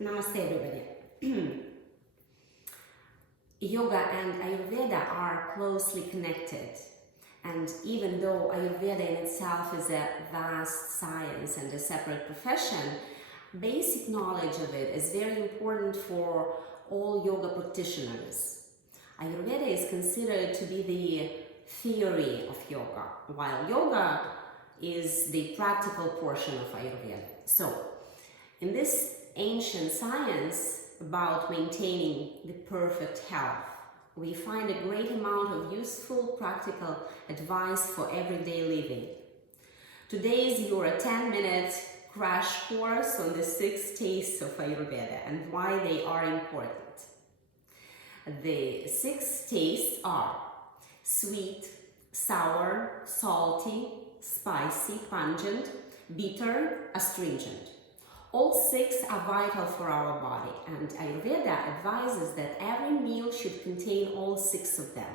Namaste everybody. Yoga and Ayurveda are closely connected, and even though Ayurveda in itself is a vast science and a separate profession, basic knowledge of it is very important for all yoga practitioners. Ayurveda is considered to be the theory of yoga, while yoga is the practical portion of Ayurveda. So, in this ancient science about maintaining the perfect health, we find a great amount of useful practical advice for everyday living. Today is your 10-minute crash course on the 6 tastes of Ayurveda and why they are important. The 6 tastes are sweet, sour, salty, spicy, pungent, bitter, astringent. All 6 are vital for our body, and Ayurveda advises that every meal should contain all 6 of them.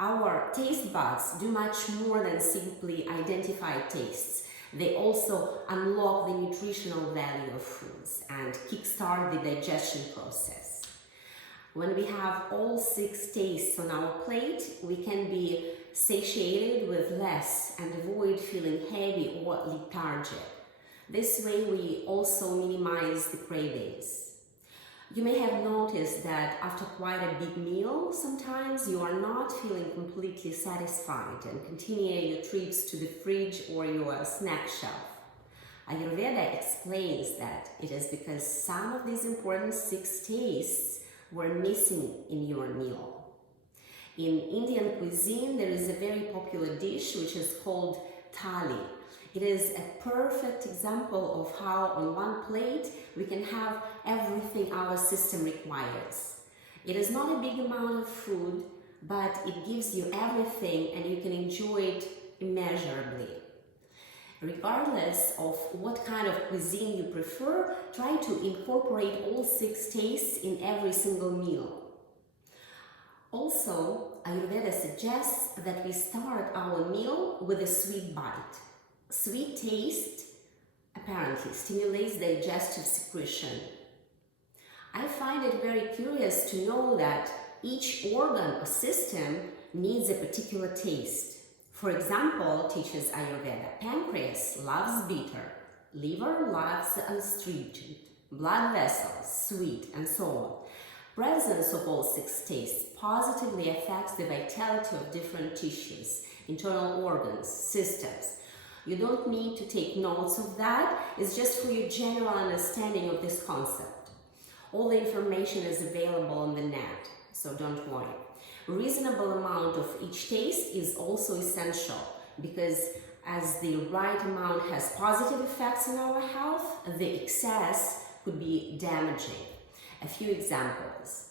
Our taste buds do much more than simply identify tastes. They also unlock the nutritional value of foods and kickstart the digestion process. When we have all 6 tastes on our plate, we can be satiated with less and avoid feeling heavy or lethargic. This way we also minimize the cravings. You may have noticed that after quite a big meal, sometimes you are not feeling completely satisfied and continue your trips to the fridge or your snack shelf. Ayurveda explains that it is because some of these important 6 tastes were missing in your meal. In Indian cuisine, there is a very popular dish which is called thali. It is a perfect example of how on one plate we can have everything our system requires. It is not a big amount of food, but it gives you everything and you can enjoy it immeasurably. Regardless of what kind of cuisine you prefer, try to incorporate all 6 tastes in every single meal. Also, Ayurveda suggests that we start our meal with a sweet bite. Sweet taste apparently stimulates digestive secretion. I find it very curious to know that each organ or system needs a particular taste. For example, teaches Ayurveda, pancreas loves bitter, liver loves astringent, blood vessels sweet, and so on. Presence of all 6 tastes positively affects the vitality of different tissues, internal organs, systems. You don't need to take notes of that, it's just for your general understanding of this concept. All the information is available on the net, so don't worry. A reasonable amount of each taste is also essential because as the right amount has positive effects on our health, the excess could be damaging. A few examples.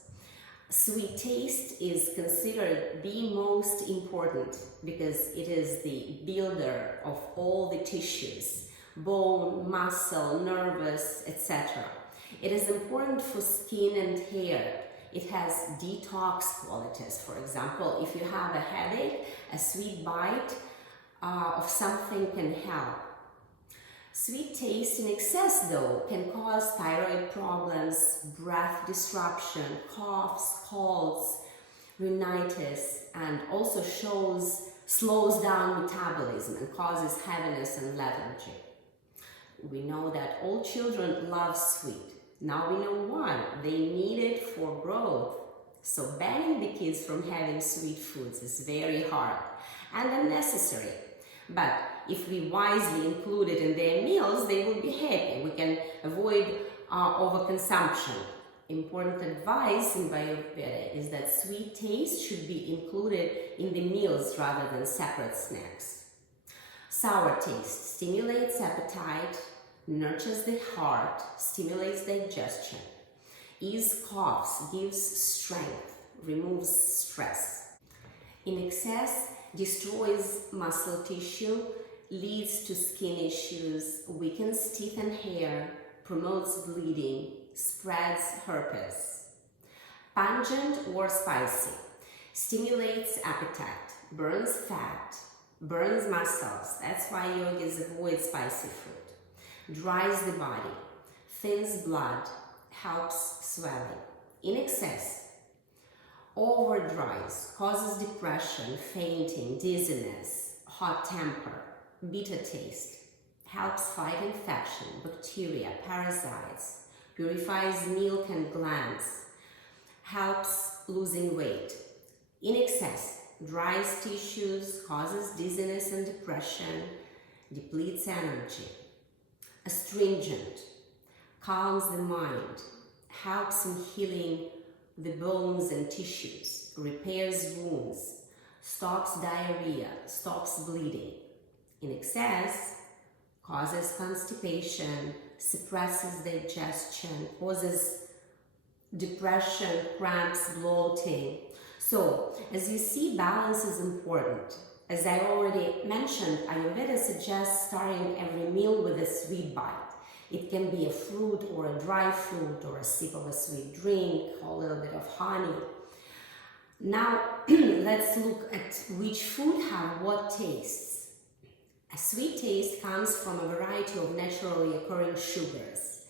Sweet taste is considered the most important because it is the builder of all the tissues, bone, muscle, nervous, etc. It is important for skin and hair. It has detox qualities. For example, if you have a headache, a sweet bite of something can help. Sweet taste in excess, though, can cause thyroid problems, breath disruption, coughs, colds, rhinitis, and also slows down metabolism and causes heaviness and lethargy. We know that all children love sweet. Now we know why. They need it for growth. So banning the kids from having sweet foods is very hard and unnecessary. But if we wisely include it in their meals, they will be happy. We can avoid overconsumption. Important advice in Ayurveda is that sweet taste should be included in the meals rather than separate snacks. Sour taste stimulates appetite, nurtures the heart, stimulates digestion, eases coughs, gives strength, removes stress. In excess, destroys muscle tissue, leads to skin issues, weakens teeth and hair, promotes bleeding, spreads herpes. Pungent or spicy stimulates appetite, burns fat, burns muscles. That's why yogis avoid spicy food. Dries the body, thins blood, helps swelling. In excess, overdries, causes depression, fainting, dizziness, hot temper. Bitter taste, helps fight infection, bacteria, parasites, purifies milk and glands, helps losing weight. In excess, dries tissues, causes dizziness and depression, depletes energy. Astringent, calms the mind, helps in healing the bones and tissues, repairs wounds, stops diarrhea, stops bleeding. In excess, causes constipation, suppresses digestion, causes depression, cramps, bloating. So, as you see, balance is important. As I already mentioned, Ayurveda suggests starting every meal with a sweet bite. It can be a fruit or a dry fruit or a sip of a sweet drink, or a little bit of honey. Now, let's look at which food have what tastes. A sweet taste comes from a variety of naturally occurring sugars.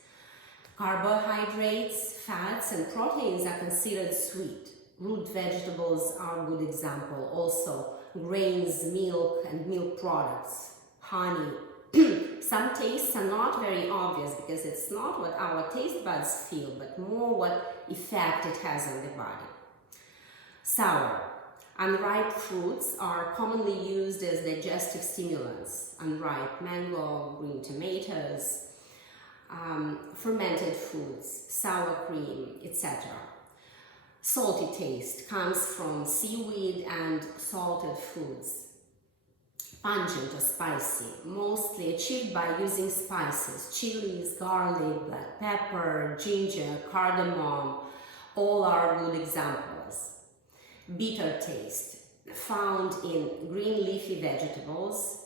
Carbohydrates, fats, and proteins are considered sweet. Root vegetables are a good example. Also, grains, milk, and milk products, honey. Some tastes are not very obvious because it's not what our taste buds feel, but more what effect it has on the body. Sour. Unripe fruits are commonly used as digestive stimulants. Unripe mango, green tomatoes, fermented foods, sour cream, etc. Salty taste comes from seaweed and salted foods. Pungent or spicy, mostly achieved by using spices, chilies, garlic, black pepper, ginger, cardamom, all are good examples. Bitter taste, found in green leafy vegetables,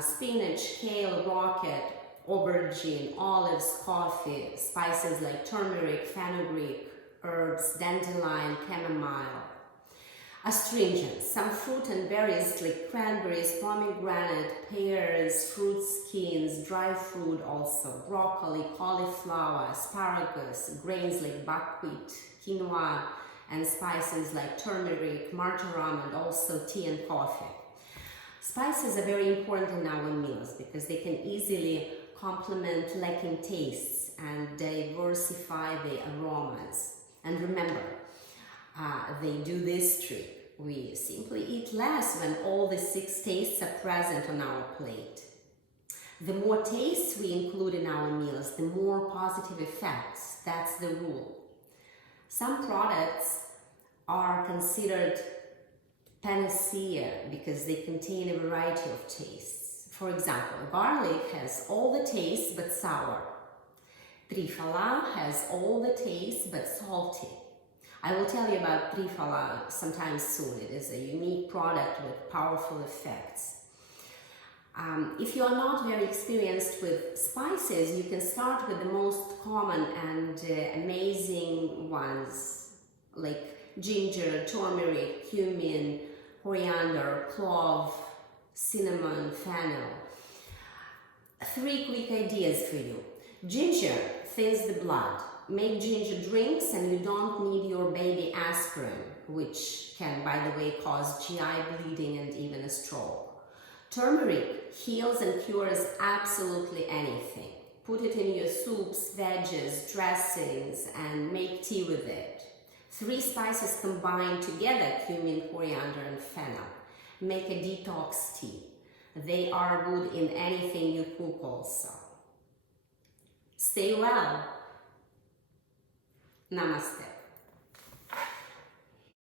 spinach, kale, rocket, aubergine, olives, coffee, spices like turmeric, fenugreek, herbs, dandelion, chamomile. Astringent, some fruit and berries like cranberries, pomegranate, pears, fruit skins, dry fruit also, broccoli, cauliflower, asparagus, grains like buckwheat, quinoa, and spices like turmeric, marjoram, and also tea and coffee. Spices are very important in our meals because they can easily complement lacking tastes and diversify the aromas. And remember, they do this trick. We simply eat less when all the 6 tastes are present on our plate. The more tastes we include in our meals, the more positive effects. That's the rule. Some products are considered panacea because they contain a variety of tastes. For example, garlic has all the tastes but sour. Triphala has all the tastes but salty. I will tell you about Triphala sometime soon. It is a unique product with powerful effects. If you are not very experienced with spices, you can start with the most common and amazing ones like ginger, turmeric, cumin, coriander, clove, cinnamon, fennel. 3 quick ideas for you. Ginger thins the blood. Make ginger drinks and you don't need your baby aspirin, which can, by the way, cause GI bleeding and even a stroke. Turmeric heals and cures absolutely anything. Put it in your soups, veggies, dressings, and make tea with it. 3 spices combined together, cumin, coriander, and fennel. Make a detox tea. They are good in anything you cook also. Stay well. Namaste.